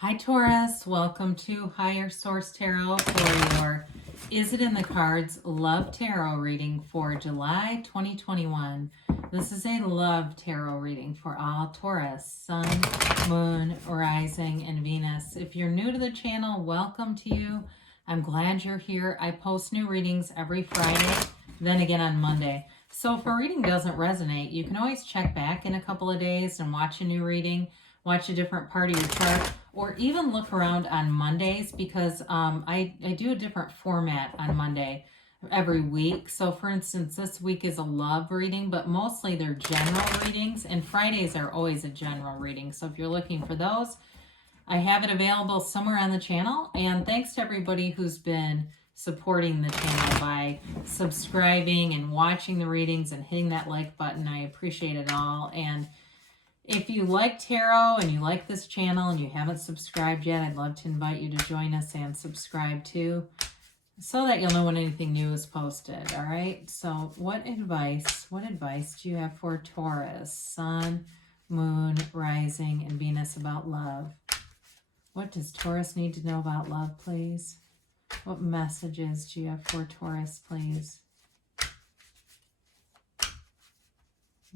Hi Taurus, welcome to Higher Source Tarot for your Is It in the Cards Love Tarot reading for July 2021. This is a love tarot reading for all Taurus, Sun, Moon, Rising, and Venus. If you're new to the channel, welcome to you. I'm glad you're here. I post new readings every Friday, then again on Monday. So if a reading doesn't resonate, you can always check back in a couple of days and watch a new reading, watch a different part of your chart, or even look around on Mondays because I do a different format on Monday every week. So for instance, this week is a love reading, but mostly they're general readings, and Fridays are always a general reading. So if you're looking for those, I have it available somewhere on the channel. And thanks to everybody who's been supporting the channel by subscribing and watching the readings and hitting that like button. I appreciate it all. And if you like tarot and you like this channel and you haven't subscribed yet, I'd love to invite you to join us and subscribe too, so that you'll know when anything new is posted. All right. So what advice do you have for Taurus, Sun, Moon, Rising, and Venus about love? What does Taurus need to know about love, please? What messages do you have for Taurus, please?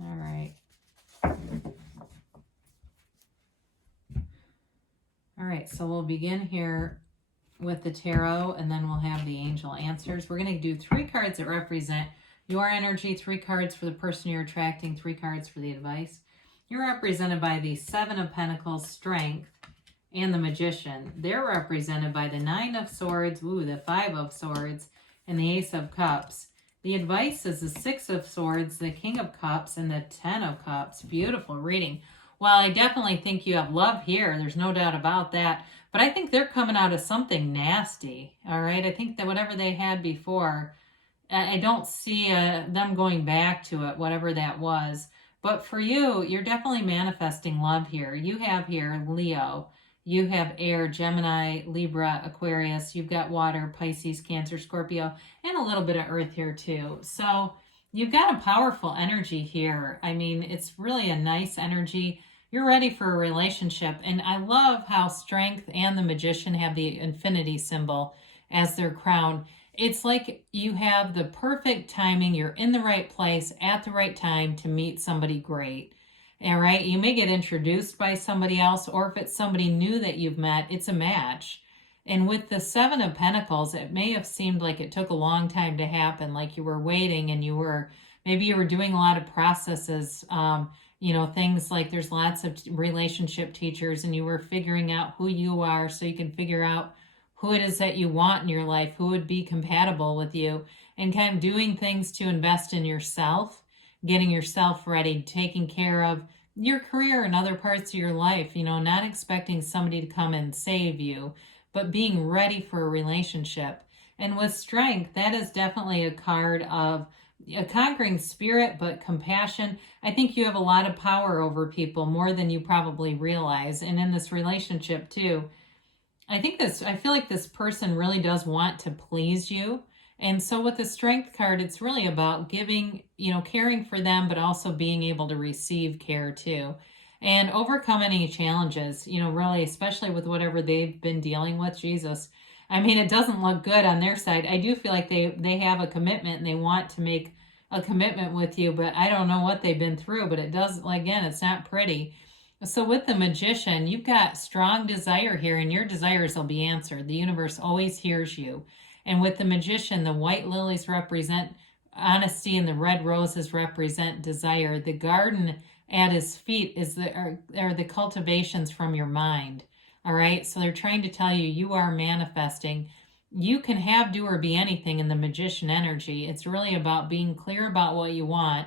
All right. All right, so we'll begin here with the tarot, and then we'll have the angel answers. We're going to do 3 cards that represent your energy, 3 cards for the person you're attracting, 3 cards for the advice. You're represented by the 7 of Pentacles, Strength, and the Magician. They're represented by the 9 of Swords, the 5 of Swords, and the Ace of Cups. The advice is the 6 of Swords, the King of Cups, and the 10 of Cups. Beautiful reading. Well, I definitely think you have love here. There's no doubt about that. But I think they're coming out of something nasty, all right? I think that whatever they had before, I don't see them going back to it, whatever that was. But for you, you're definitely manifesting love here. You have here Leo. You have air, Gemini, Libra, Aquarius. You've got water, Pisces, Cancer, Scorpio, and a little bit of earth here too. So you've got a powerful energy here. I mean, it's really a nice energy. You're ready for a relationship. And I love how Strength and the Magician have the infinity symbol as their crown. It's like you have the perfect timing. You're in the right place at the right time to meet somebody great. All right. You may get introduced by somebody else, or if it's somebody new that you've met, it's a match. And with the 7 of Pentacles, it may have seemed like it took a long time to happen, like you were waiting and maybe you were doing a lot of processes, things like there's lots of relationship teachers, and you were figuring out who you are so you can figure out who it is that you want in your life, who would be compatible with you, and kind of doing things to invest in yourself, getting yourself ready, taking care of your career and other parts of your life, not expecting somebody to come and save you, but being ready for a relationship. And with Strength, that is definitely a card of a conquering spirit, but compassion. I think you have a lot of power over people, more than you probably realize. And in this relationship too, I feel like this person really does want to please you. And so with the Strength card, it's really about giving, caring for them, but also being able to receive care too. And overcome any challenges, really, especially with whatever they've been dealing with. Jesus. I mean, it doesn't look good on their side. I do feel like they have a commitment and they want to make a commitment with you, but I don't know what they've been through, but it does, again, it's not pretty. So with the Magician, you've got strong desire here, and your desires will be answered. The universe always hears you. And with the Magician, the white lilies represent honesty and the red roses represent desire. The garden at his feet are the cultivations from your mind. All right. So they're trying to tell you, you are manifesting. You can have, do, or be anything in the Magician energy. It's really about being clear about what you want.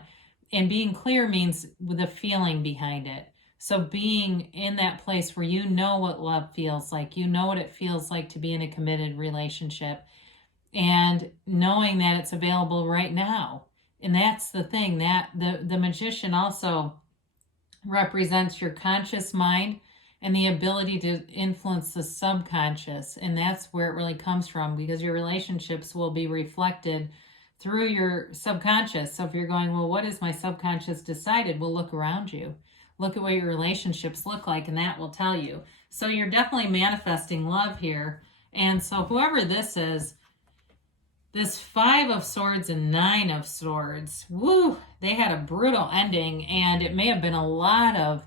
And being clear means with a feeling behind it. So being in that place where you know what love feels like, you know what it feels like to be in a committed relationship, and knowing that it's available right now. And that's the thing, that the Magician also represents your conscious mind and the ability to influence the subconscious. And that's where it really comes from, because your relationships will be reflected through your subconscious. So if you're going, well, what is my subconscious decided? Well, look around you. look at what your relationships look like, and that will tell you. So you're definitely manifesting love here. And so whoever this is, this 5 of Swords and 9 of Swords, woo, they had a brutal ending, and it may have been a lot of,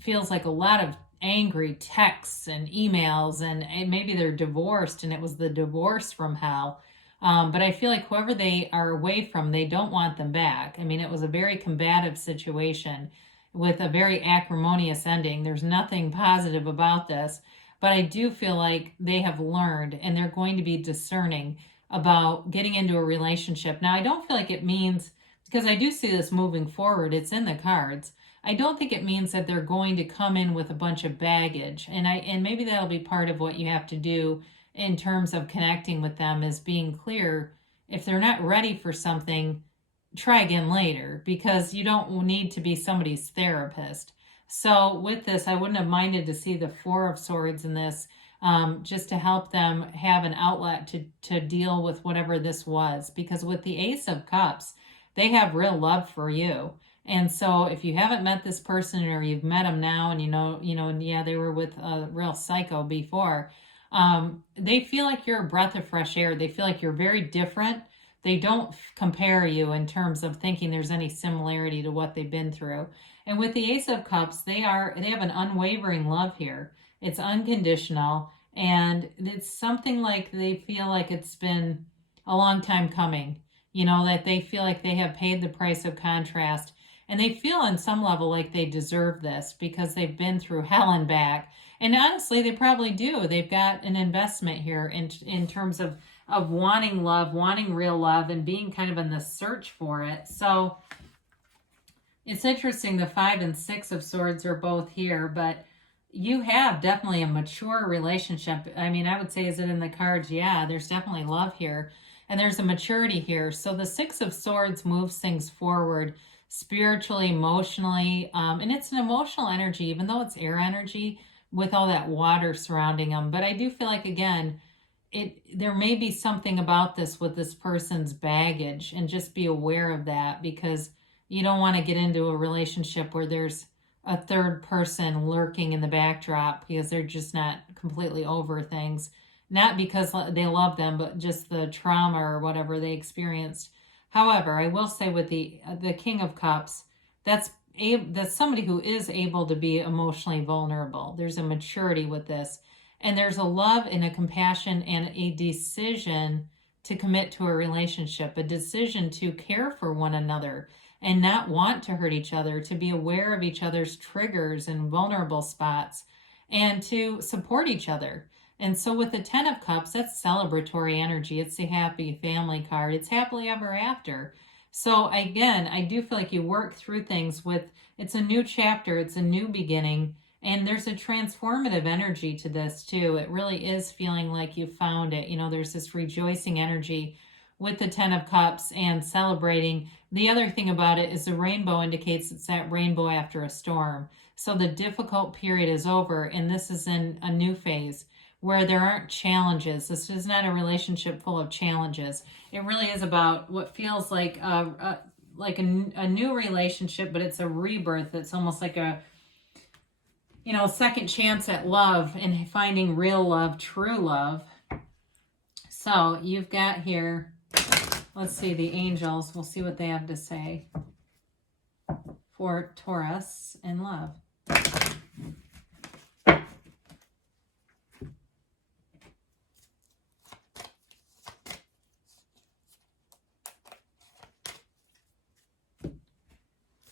feels like a lot of angry texts and emails, and maybe they're divorced and it was the divorce from hell. But I feel like whoever they are away from, they don't want them back. I mean, it was a very combative situation with a very acrimonious ending. There's nothing positive about this, but I do feel like they have learned and they're going to be discerning about getting into a relationship. Now, I don't feel like it means, because I do see this moving forward, it's in the cards. I don't think it means that they're going to come in with a bunch of baggage. And maybe that'll be part of what you have to do in terms of connecting with them, is being clear. If they're not ready for something, try again later, because you don't need to be somebody's therapist. So with this, I wouldn't have minded to see the 4 of Swords in this, just to help them have an outlet to deal with whatever this was. Because with the Ace of Cups, they have real love for you. And so if you haven't met this person, or you've met them now and yeah, they were with a real psycho before, they feel like you're a breath of fresh air. They feel like you're very different. They don't compare you in terms of thinking there's any similarity to what they've been through. And with the Ace of Cups, they have an unwavering love here. It's unconditional, and it's something like they feel like it's been a long time coming, that they feel like they have paid the price of contrast. And they feel on some level like they deserve this because they've been through hell and back. And honestly, they probably do. They've got an investment here in terms of wanting love, wanting real love, and being kind of in the search for it. So it's interesting. The 5 and 6 of Swords are both here, but you have definitely a mature relationship. I mean, I would say, is it in the cards? Yeah, there's definitely love here. And there's a maturity here. So the 6 of Swords moves things forward spiritually, emotionally, and it's an emotional energy, even though it's air energy with all that water surrounding them. But I do feel like, again, there may be something about this with this person's baggage, and just be aware of that, because you don't want to get into a relationship where there's a third person lurking in the backdrop because they're just not completely over things. Not because they love them, but just the trauma or whatever they experienced. However, I will say with the King of Cups, that's somebody who is able to be emotionally vulnerable. There's a maturity with this. And there's a love and a compassion and a decision to commit to a relationship, a decision to care for one another and not want to hurt each other, to be aware of each other's triggers and vulnerable spots, and to support each other. And so with the 10 of Cups, that's celebratory energy. It's the happy family card. It's happily ever after. So again, I do feel like you work through things it's a new chapter. It's a new beginning. And there's a transformative energy to this too. It really is feeling like you found it. There's this rejoicing energy with the 10 of Cups and celebrating. The other thing about it is the rainbow indicates it's that rainbow after a storm. So the difficult period is over, and this is in a new phase where there aren't challenges. This is not a relationship full of challenges. It really is about what feels like a new relationship, but it's a rebirth. It's almost like a second chance at love and finding real love, true love. So you've got here, let's see, the angels. We'll see what they have to say for Taurus and love.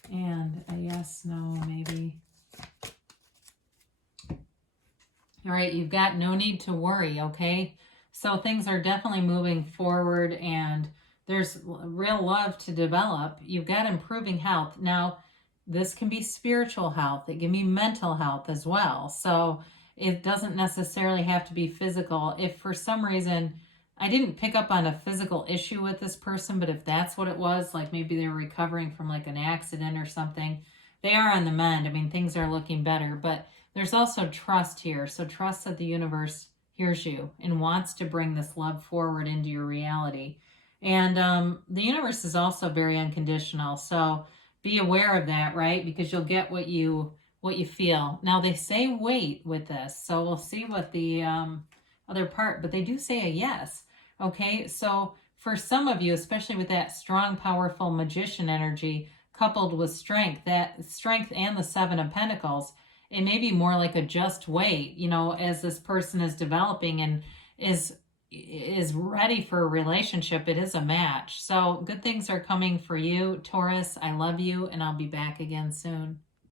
And a yes, no, maybe. All right, you've got no need to worry, okay? So things are definitely moving forward, and there's real love to develop. You've got improving health. Now, this can be spiritual health. It can be mental health as well. So it doesn't necessarily have to be physical. If for some reason, I didn't pick up on a physical issue with this person, but if that's what it was, like maybe they were recovering from like an accident or something, they are on the mend. I mean, things are looking better, but there's also trust here. So trust that the universe hears you and wants to bring this love forward into your reality. And the universe is also very unconditional. So be aware of that, right? Because you'll get what you feel. Now they say wait with this, so we'll see what the other part, but they do say a yes. Okay, so for some of you, especially with that strong, powerful magician energy coupled with strength, that strength and the Seven of Pentacles, it may be more like a just wait, you know, as this person is developing and is ready for a relationship. It is a match. So good things are coming for you, Taurus. I love you, and I'll be back again soon.